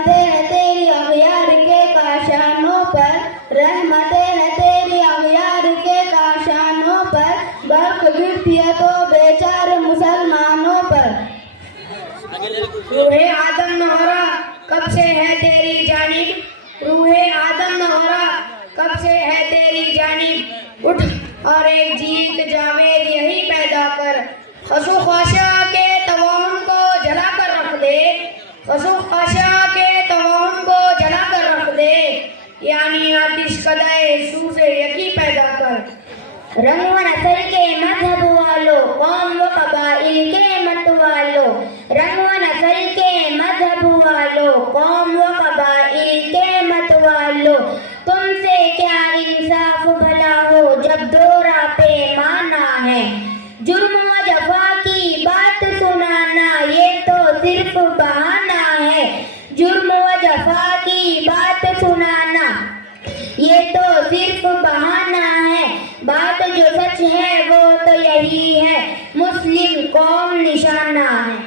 रहमतें हैं तेरी अगयार के काशानों पर, रहमतें हैं तेरी अगयार के काशानों पर, बर्फ गिरती है तो बेचारे मुसलमानों पर। रूहे आदम नौरा कब से है तेरी जानिब, रूहे आदम नौरा कब से है तेरी जानिब, उठ और एक जीत जावेद यही पैदा कर, खसू ख्वाशा के तवाम को जला कर रख दे, खसू ख्वाशा के तवाम को जला कर रख दे, यानी आतिश कदाए सू से यकी पैदा कर। रंग व नस्ल के मजहब वालों, कौम व कबाइल के मत वालों, रंग व नस्ल के मजहब वालों, कौम व कबाइल के मत वालों, तुमसे क्या इंसाफ भला हो जब दो रापे माना है, जुर्म व जफा की बात सुनाना ये तो सिर्फ बहाना है, जुर्म व जफा की बात सुनाना ये तो सिर्फ बहाना है, बात जो सच है वो तो यही है, मुस्लिम कौम निशाना है।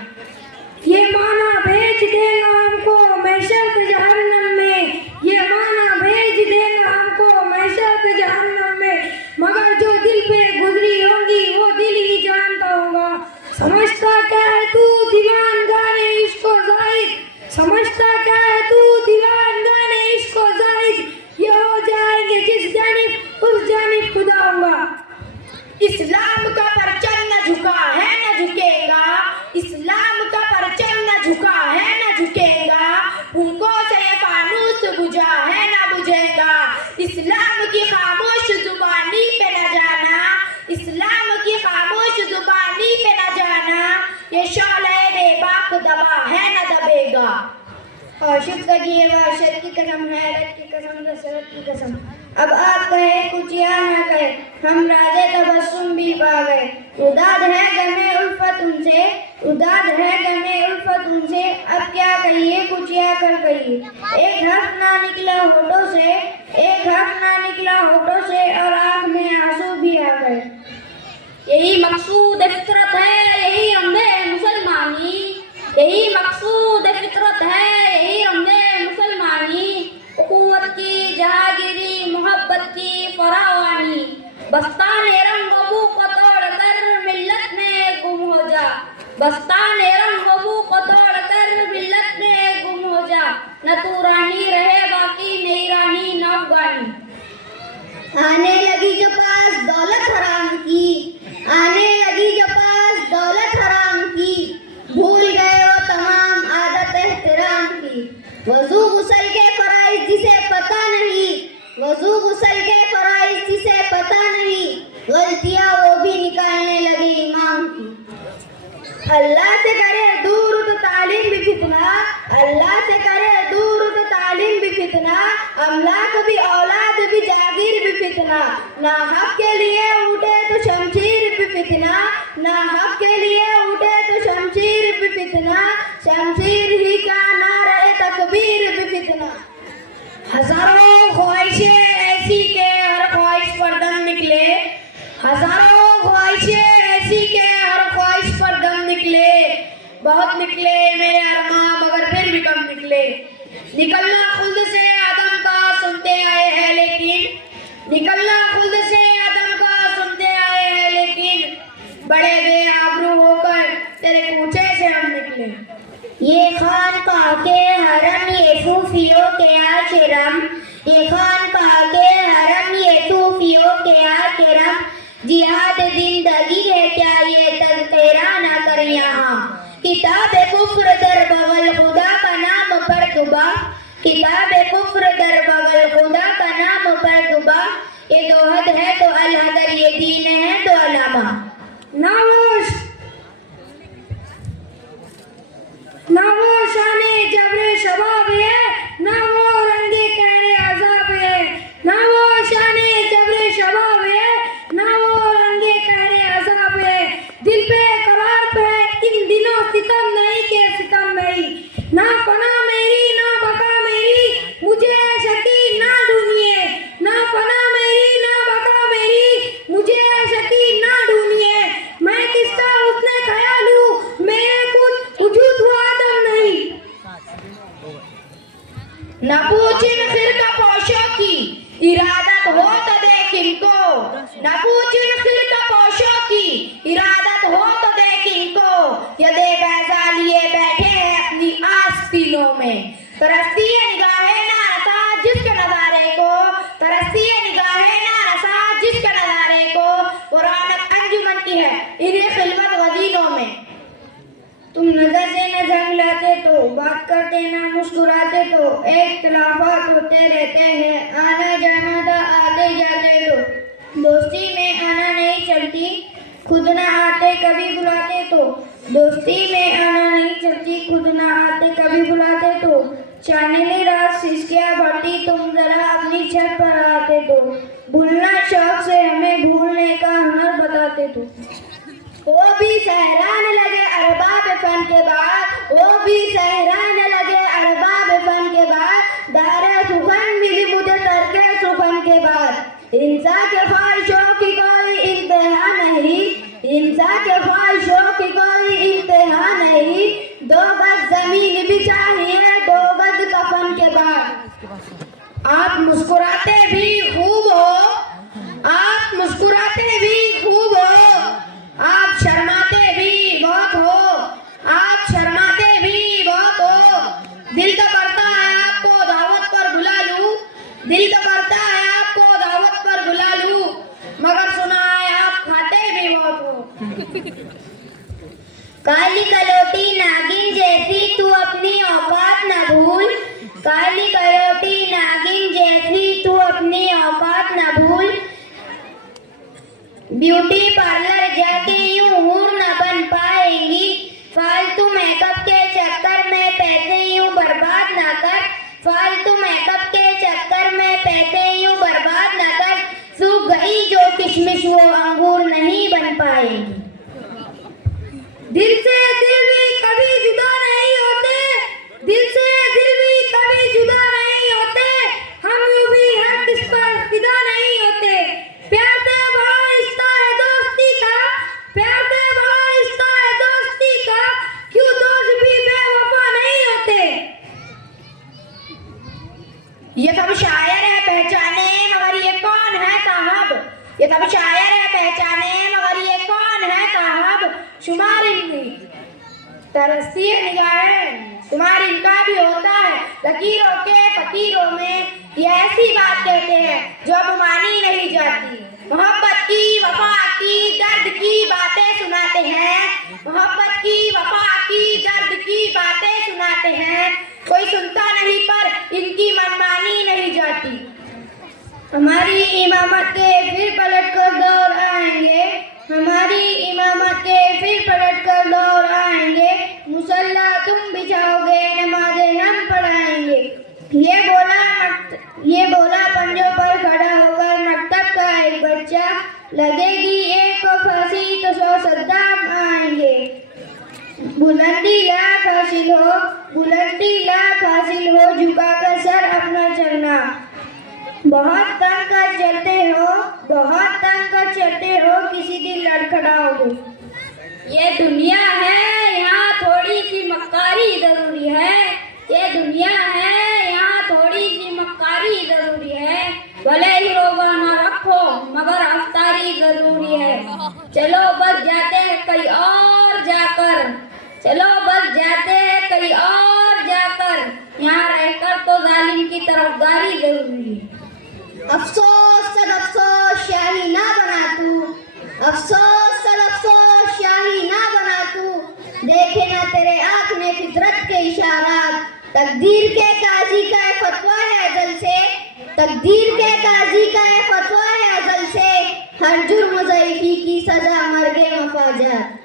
ये माना भेज देगा हमको महशर जहन्नम में, ये माना भेज देगा हमको महशर जहन्नम में, मगर जो दिल पे गुजरी होंगी वो दिल ही जानता होगा। समझता क्या है तू दीवान गाने इश्को जाहिद, समझता क्या है तू दीवान गाने इश्को जाहिद, ये हो जाएंगे जिस जानिब उस जानिब खुदा होगा। इस्लाम का परचम न झुका है न झुकेगा, इस्लाम का परचम न झुका है न झुकेगा, फूंकों से फानूस बुझा है न बुझेगा, इस्लाम की खामोश जुबानी पे न जाना, इस्लाम की खामोश जुबानी पे न जाना, ये शौले बेबाक दबा है न दबेगा। आशिक़गी वाशद की कसम, हैरत की कसम, रसरत की कसम, अब आप कहे कुछ या न कहे हम राज़े तबस्सुम भी पा गए, उदाद है गमे उल्फत उनसे, उदाद है गमे उल्फत उनसे, अब क्या कहिए कुछ या कर कहिए, एक हर्फ ना निकला होठों से, एक हर्फ ना निकला होठों से और आँख में आंसू भी आ गए। यही मकसूद फितरत है यही रंगे मुसलमानी, यही मकसूद फितरत है यही रंगे मुसलमानी, उखुवत की जहागिरी मोहब्बत की फरावानी, बस्ताने रंग बू को तोड़कर मिल्लत में गुम हो जा, बस्ताने रंग बू को तोड़कर मिल्लत में गुम हो जा, न तू रानी रहे बाकी नहीं रानी न अफगानी। आने लगी जो पास दौलत हराम की, आने लगी जो पास दौलत हराम की, भूल गए वो तमाम आदत एहतराम की, वजू गुसल के फराइज जिसे पता नहीं, वजू गुसल के फराइज जिसे पता नहीं, गलतियां वो भी निकालने लगे इमाम की। अल्लाह से करे दूर तो तालीम भी फितना, अल्लाह से करे दूर तो तालीम भी फितना, अमलाक भी औलाद भी जागीर भी फितना, ना हक के लिए उठे तो शमशीर भी फितना, ना हक के लिए उठे तो शमशीर भी फितना, शमशीर ही का ना रहे तकबीर भी फितना। हजारों ख्वाहिशें ऐसी के हर ख्वाहिश पर दम निकले, हजारों ख्वाहिशें ऐसी के हर ख्वाहिश पर दम निकले, बहुत निकले मेरे अरमां मगर फिर भी कम निकले, निकलना खुद से आदम का सुनते आए हैं लेकिन, निकलना खुद से आदम का सुनते आए हैं लेकिन, बड़े बेआबरू होकर तेरे पूछे से हम निकले। ये खानकाह के हरम ये सूफियों के आशिरम, ये खानकाह के हरम ये सूफियों के आशिरम, जिहाद जिंदगी है क्या ये तज़किरा न कर यहाँ, किताब कुफ्र दर बगल खुदा का नाम पर दुबा, किताब कुफ्र दर बगल खुदा का नाम पर दुबा, ये दो हद है तो अलहदर ये दीन है तो अलामा। नामोश नामोश आने जबरे शबाब है, ना वो रंगे कहरे अजाब है, नामोश आने जबरे शबाब है, ना वो रंगे कहरे अजाब है, दिल पे करार पे इन दिनों सितम नहीं के सितम नहीं, ना फना मेरी ना बका मेरी मुझे शकी ना ढूंढिए, ना फना मेरी ना बका मेरी मुझे शकी ना ढूंढिए, मैं इन्हीं खिलवत गजीनों में। तुम नजर से नजर मिलाते तो, बात करते ना मुस्कुराते तो, एक खिलाफत होते रहते हैं, आना जाना था आते जाते तो। दोस्ती में आना नहीं चलती, खुद ना आते कभी बुलाते तो। दोस्ती में आना नहीं चलती, खुद ना आते कभी बुलाते तो। चांदनी रात सिसकियां भरती, तुम जरा अपनी छत पर आते तो। भूलना शौक से हमें भूलने का हुनर बताते तो। वो भी सहरान लगे अरबाब फन के बाद, वो भी सहरान लगे अरबाब फन के बाद, दारे सुखन मिली मुझे तरके सुखन के बाद। इंसान के ख्वाहिशों की कोई इंतहा नहीं, इंसान के ख्वाहिशों की कोई इंतहा नहीं, 2 गज जमीन भी चाहिए 2 गज कफन के बाद। आप मुस्कुराते भी खूब हो, आप मुस्कुराते भी खूब हो, आप शर्माते भी बहुत हो, आप शर्माते भी बहुत हो। दिल तो करता है आपको दावत पर बुला लूं, दिल तो करता है आपको दावत पर बुला लूं, मगर सुना है आप खाते भी बहुत हो। काली कलोटी नागिन जैसी तू अपनी औकात न भूल, काली कलोटी नागिन जैसी तू अपनी औकात न भूल। ब्यूटी पार्लर जाके यूं हूर न बन पाएंगी, फालतू मेकअप के चक्कर में पैसे यूं बर्बाद न कर, फालतू मेकअप के चक्कर में पैसे यूं बर्बाद न कर। सूख गई जो किशमिश वो अंगूर नहीं बन पाएंगी। दिल से दिल भी कभी जुदा नहीं होते, दिल से दिल भी कभी जुदा नहीं होते, हम यूं भी हैं किस पर फिदा नहीं होते। प्यार से बड़ा रिश्ता है दोस्ती का, प्यार से बड़ा रिश्ता है दोस्ती का, क्यों दोस्त भी बेवफा नहीं होते। ये सब शायर है पहचाने मगर ये कौन है साहब, ये सब शायर है पहचाने मगर ये कौन है साहब। शुमार इनकी तरसती है निगाहें, शुमार इनका भी होता है लकीरों के फकीरों में। ये ऐसी बात कहते हैं जो अब मानी नहीं जाती, मोहब्बत की वफा की दर्द की बातें सुनाते हैं, मोहब्बत की वफा की दर्द की बातें सुनाते हैं। कोई सुनता नहीं पर इनकी मनमानी नहीं जाती। हमारी इमामत के फिर पलट कर दौर आएंगे, हमारी इमामत के फिर पलट कर दौर आएंगे, मुसल्ला तुम बिछाओगे नमाज़े हम पढ़ाएंगे। ये बोला पंजों पर खड़ा होकर मकतब का एक बच्चा, लगेगी एक को फांसी तो 100 सद्दाम आएंगे। बुलंदी लाख हासिल हो, बुलंदी लाख हासिल हो, झुका कर सर अपना चलना। बहुत तंग कर चलते हो, बहुत तंग कर चलते हो, किसी दिन लड़खड़ाओगे। ये दुनिया है यहाँ थोड़ी सी मक्कारी जरूरी है, ये दुनिया है यहाँ थोड़ी सी मक्कारी जरूरी है। भले ही रोजा ना रखो मगर अफ्तारी जरूरी है। चलो बस जाते हैं कहीं और जाकर, चलो बस जाते हैं कहीं और जाकर, यहाँ रहकर तो जालिम की तरफदारी जरूरी है। अफसोस सद अफसोस शाही ना बना तू, अफसोस सद अफसोस शाही ना बना तू, देखे ना तेरे आँख ने फितरत के इशारात। तकदीर के काजी का है फतवा है अजल से, तकदीर के काजी का है फतवा है अजल से, हर जुर्म ज़ईफ़ी की सजा मर्गे मफाजत।